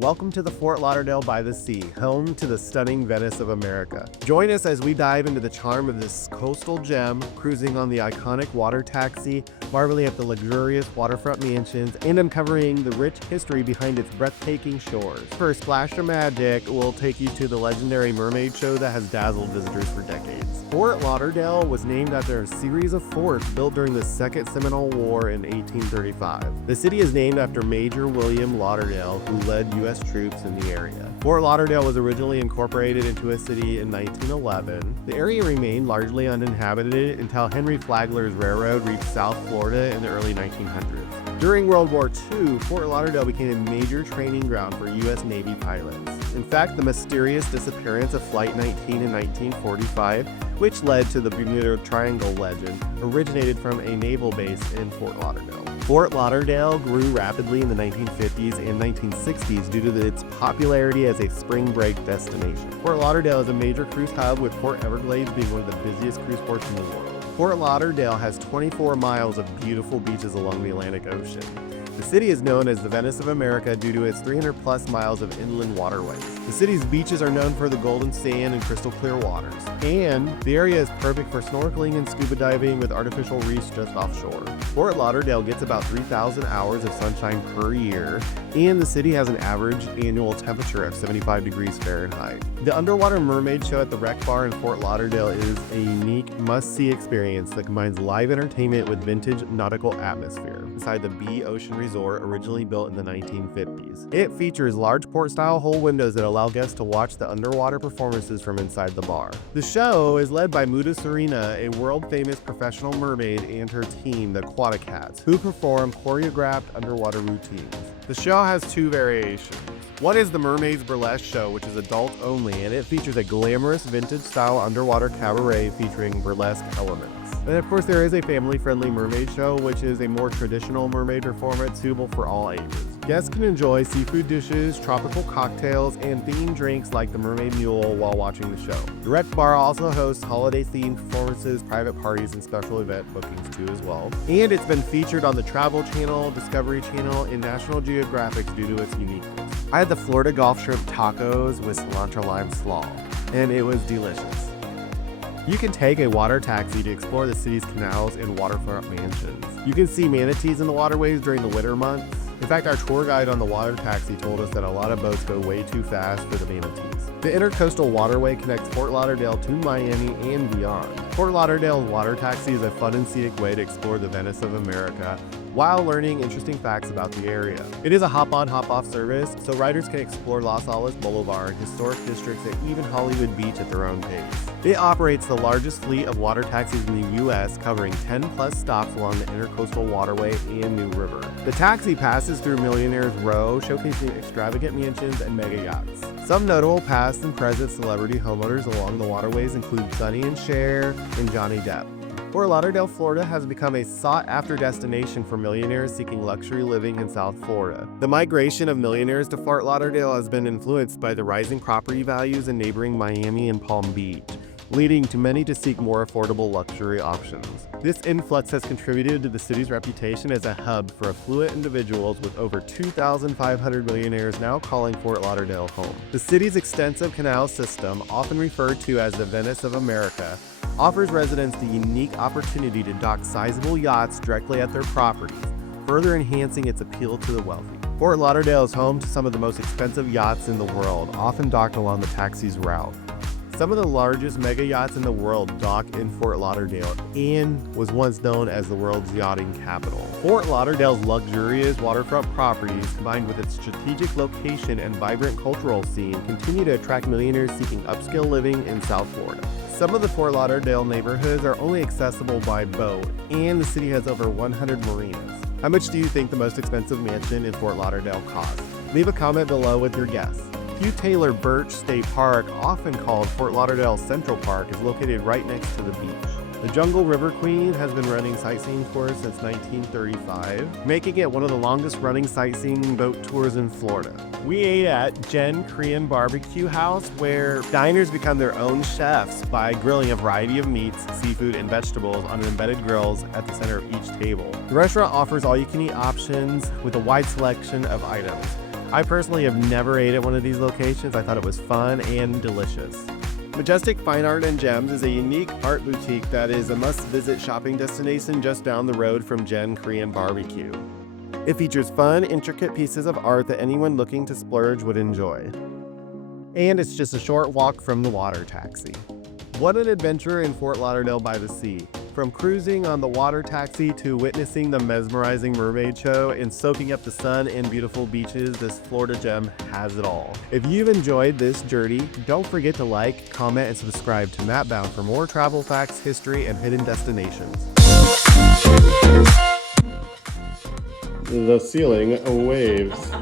Welcome to the Fort Lauderdale-By-The-Sea, home to the stunning Venice of America. Join us as we dive into the charm of this coastal gem, cruising on the iconic water taxi, marveling at the luxurious waterfront mansions, and uncovering the rich history behind its breathtaking shores. For a splash of magic, we'll take you to the legendary Mermaid Show that has dazzled visitors for decades. Fort Lauderdale was named after a series of forts built during the Second Seminole War in 1835. The city is named after Major William Lauderdale, who led U.S. troops in the area. Fort Lauderdale was originally incorporated into a city in 1911. The area remained largely uninhabited until Henry Flagler's railroad reached South Florida in the early 1900s. During World War II, Fort Lauderdale became a major training ground for U.S. Navy pilots. In fact, the mysterious disappearance of Flight 19 in 1945, which led to the Bermuda Triangle legend, originated from a naval base in Fort Lauderdale. Fort Lauderdale grew rapidly in the 1950s and 1960s due to its popularity as a spring break destination. Fort Lauderdale is a major cruise hub, with Port Everglades being one of the busiest cruise ports in the world. Fort Lauderdale has 24 miles of beautiful beaches along the Atlantic Ocean. The city is known as the Venice of America due to its 300-plus miles of inland waterways. The city's beaches are known for the golden sand and crystal clear waters, and the area is perfect for snorkeling and scuba diving with artificial reefs just offshore. Fort Lauderdale gets about 3,000 hours of sunshine per year, and the city has an average annual temperature of 75 degrees Fahrenheit. The underwater mermaid show at the Wreck Bar in Fort Lauderdale is a unique, must-see experience that combines live entertainment with vintage nautical atmosphere inside the B Ocean Resort, originally built in the 1950s. It features large port-style hull windows that allow guests to watch the underwater performances from inside the bar. The show is led by Muda Serena, a world-famous professional mermaid, and her team, the Aquaticats, who perform choreographed underwater routines. The show has two variations. One is the Mermaids Burlesque Show, which is adult only, and it features a glamorous vintage-style underwater cabaret featuring burlesque elements. And of course, there is a family-friendly mermaid show, which is a more traditional mermaid performance suitable for all ages. Guests can enjoy seafood dishes, tropical cocktails, and themed drinks like the Mermaid Mule while watching the show. The Wreck Bar also hosts holiday-themed performances, private parties, and special event bookings too as well. And it's been featured on the Travel Channel, Discovery Channel, and National Geographic due to its uniqueness. I had the Florida Gulf Shrimp tacos with cilantro lime slaw, and it was delicious. You can take a water taxi to explore the city's canals and waterfront mansions. You can see manatees in the waterways during the winter months. In fact, our tour guide on the water taxi told us that a lot of boats go way too fast for the manatees. The intercoastal waterway connects Fort Lauderdale to Miami and beyond. Fort Lauderdale Water Taxi is a fun and scenic way to explore the Venice of America while learning interesting facts about the area. It is a hop-on, hop-off service, so riders can explore Los Olas Boulevard, historic districts, and even Hollywood Beach at their own pace. It operates the largest fleet of water taxis in the U.S., covering 10-plus stops along the intercoastal waterway and New River. The taxi passes through Millionaire's Row, showcasing extravagant mansions and mega yachts. Some notable past and present celebrity homeowners along the waterways include Sonny and Cher and Johnny Depp. Fort Lauderdale, Florida has become a sought-after destination for millionaires seeking luxury living in South Florida. The migration of millionaires to Fort Lauderdale has been influenced by the rising property values in neighboring Miami and Palm Beach, leading to many to seek more affordable luxury options. This influx has contributed to the city's reputation as a hub for affluent individuals, with over 2,500 millionaires now calling Fort Lauderdale home. The city's extensive canal system, often referred to as the Venice of America, offers residents the unique opportunity to dock sizable yachts directly at their properties, further enhancing its appeal to the wealthy. Fort Lauderdale is home to some of the most expensive yachts in the world, often docked along the taxi's route. Some of the largest mega yachts in the world dock in Fort Lauderdale and was once known as the world's yachting capital. Fort Lauderdale's luxurious waterfront properties, combined with its strategic location and vibrant cultural scene, continue to attract millionaires seeking upscale living in South Florida. Some of the Fort Lauderdale neighborhoods are only accessible by boat, and the city has over 100 marinas. How much do you think the most expensive mansion in Fort Lauderdale costs? Leave a comment below with your guess. Hugh Taylor Birch State Park, often called Fort Lauderdale Central Park, is located right next to the beach. The Jungle River Queen has been running sightseeing tours since 1935, making it one of the longest-running sightseeing boat tours in Florida. We ate at Jen Korean Barbecue House, where diners become their own chefs by grilling a variety of meats, seafood, and vegetables on embedded grills at the center of each table. The restaurant offers all-you-can-eat options with a wide selection of items. I personally have never ate at one of these locations. I thought it was fun and delicious. Majestic Fine Art and Gems is a unique art boutique that is a must-visit shopping destination just down the road from Gen Korean Barbecue. It features fun, intricate pieces of art that anyone looking to splurge would enjoy. And it's just a short walk from the water taxi. What an adventure in Fort Lauderdale-By-The-Sea. From cruising on the water taxi to witnessing the mesmerizing mermaid show and soaking up the sun and beautiful beaches, this Florida gem has it all. If you've enjoyed this journey, don't forget to like, comment, and subscribe to Mapbound for more travel facts, history, and hidden destinations. The ceiling waves.